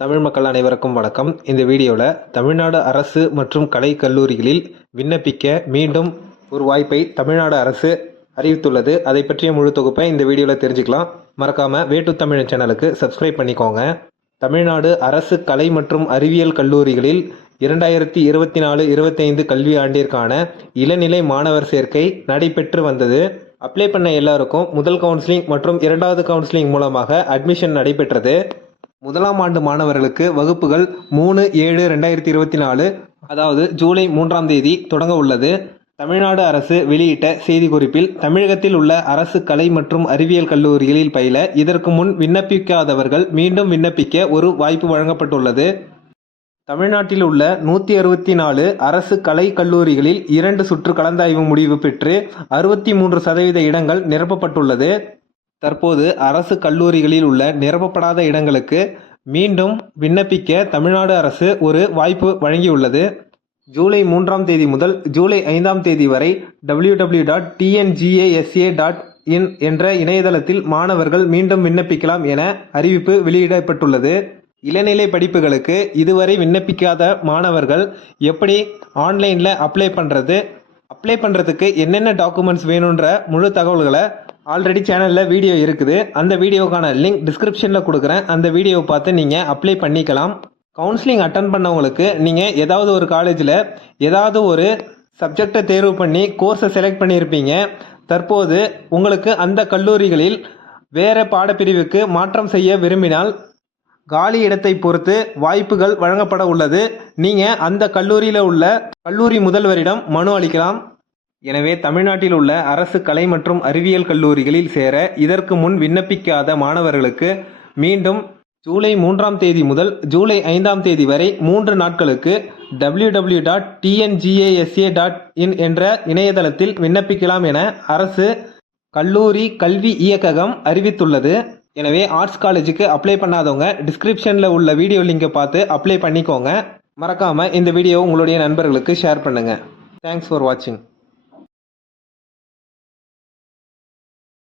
தமிழ் மக்கள் அனைவருக்கும் வணக்கம். இந்த வீடியோவில் தமிழ்நாடு அரசு மற்றும் கலை கல்லூரிகளில் விண்ணப்பிக்க மீண்டும் ஒரு வாய்ப்பை தமிழ்நாடு அரசு அறிவித்துள்ளது. அதை பற்றிய முழு தொகுப்பை இந்த வீடியோவில் தெரிஞ்சுக்கலாம். மறக்காமல் வேட்டு தமிழ் சேனலுக்கு சப்ஸ்கிரைப் பண்ணிக்கோங்க. தமிழ்நாடு அரசு கலை மற்றும் அறிவியல் கல்லூரிகளில் இரண்டாயிரத்தி இருபத்தி நாலு இருபத்தைந்து கல்வி ஆண்டிற்கான இளநிலை மாணவர் சேர்க்கை நடைபெற்று வந்தது. அப்ளை பண்ண எல்லாருக்கும் முதல் கவுன்சிலிங் மற்றும் இரண்டாவது கவுன்சிலிங் மூலமாக அட்மிஷன் நடைபெற்றது. முதலாம் ஆண்டு மாணவர்களுக்கு வகுப்புகள் மூணு ஏழு ரெண்டாயிரத்தி இருபத்தி நாலு அதாவது ஜூலை மூன்றாம் தேதி தொடங்க உள்ளது. தமிழ்நாடு அரசு வெளியிட்ட செய்திக்குறிப்பில் தமிழகத்தில் உள்ள அரசு கலை மற்றும் அறிவியல் கல்லூரிகளில் பயில இதற்கு முன் விண்ணப்பிக்காதவர்கள் மீண்டும் விண்ணப்பிக்க ஒரு வாய்ப்பு வழங்கப்பட்டுள்ளது. தமிழ்நாட்டில் உள்ள நூற்றி அறுபத்தி நாலு அரசு கலை கல்லூரிகளில் இரண்டு சுற்று கலந்தாய்வு முடிவு பெற்று அறுபத்தி மூன்று சதவீத இடங்கள் நிரப்பப்பட்டுள்ளது. தற்போது அரசு கல்லூரிகளில் உள்ள நிரப்பப்படாத இடங்களுக்கு மீண்டும் விண்ணப்பிக்க தமிழ்நாடு அரசு ஒரு வாய்ப்பு வழங்கியுள்ளது. ஜூலை மூன்றாம் தேதி முதல் ஜூலை ஐந்தாம் தேதி வரை www.tngasca.in dot TNGASA dot in என்ற இணையதளத்தில் மாணவர்கள் மீண்டும் விண்ணப்பிக்கலாம் என அறிவிப்பு வெளியிடப்பட்டுள்ளது. இளநிலை படிப்புகளுக்கு இதுவரை விண்ணப்பிக்காத மாணவர்கள் எப்படி ஆன்லைனில் அப்ளை பண்ணுறது அப்ளை பண்ணுறதுக்கு என்னென்ன டாக்குமெண்ட்ஸ் வேணுன்ற முழு தகவல்களை ஆல்ரெடி சேனலில் வீடியோ இருக்குது. அந்த வீடியோக்கான லிங்க் டிஸ்கிரிப்ஷனில் கொடுக்குறேன். அந்த வீடியோவை பார்த்து நீங்கள் அப்ளை பண்ணிக்கலாம். கவுன்சிலிங் அட்டன் பண்ணவங்களுக்கு நீங்கள் ஏதாவது ஒரு காலேஜில் ஏதாவது ஒரு சப்ஜெக்டை தேர்வு பண்ணி கோர்ஸை செலக்ட் பண்ணியிருப்பீங்க. தற்போது உங்களுக்கு அந்த கல்லூரிகளில் வேறு பாடப்பிரிவுக்கு மாற்றம் செய்ய விரும்பினால் காலி இடத்தை பொறுத்து வாய்ப்புகள் வழங்கப்பட உள்ளது. நீங்கள் அந்த கல்லூரியில் உள்ள கல்லூரி முதல்வரிடம் மனு அளிக்கலாம். எனவே தமிழ்நாட்டில் உள்ள அரசு கலை மற்றும் அறிவியல் கல்லூரிகளில் சேர இதற்கு முன் விண்ணப்பிக்காத மாணவர்களுக்கு மீண்டும் ஜூலை மூன்றாம் தேதி முதல் ஜூலை ஐந்தாம் தேதி வரை மூன்று நாட்களுக்கு W W dot TNGASA dot in என்ற இணையதளத்தில் விண்ணப்பிக்கலாம் என அரசு கல்லூரி கல்வி இயக்ககம் அறிவித்துள்ளது. எனவே ஆர்ட்ஸ் காலேஜுக்கு அப்ளை பண்ணாதவங்க டிஸ்கிரிப்ஷனில் உள்ள வீடியோ லிங்கை பார்த்து அப்ளை பண்ணிக்கோங்க. மறக்காமல் இந்த வீடியோ உங்களுடைய நண்பர்களுக்கு ஷேர் பண்ணுங்கள் தேங்க்ஸ் ஃபார் வாட்சிங்.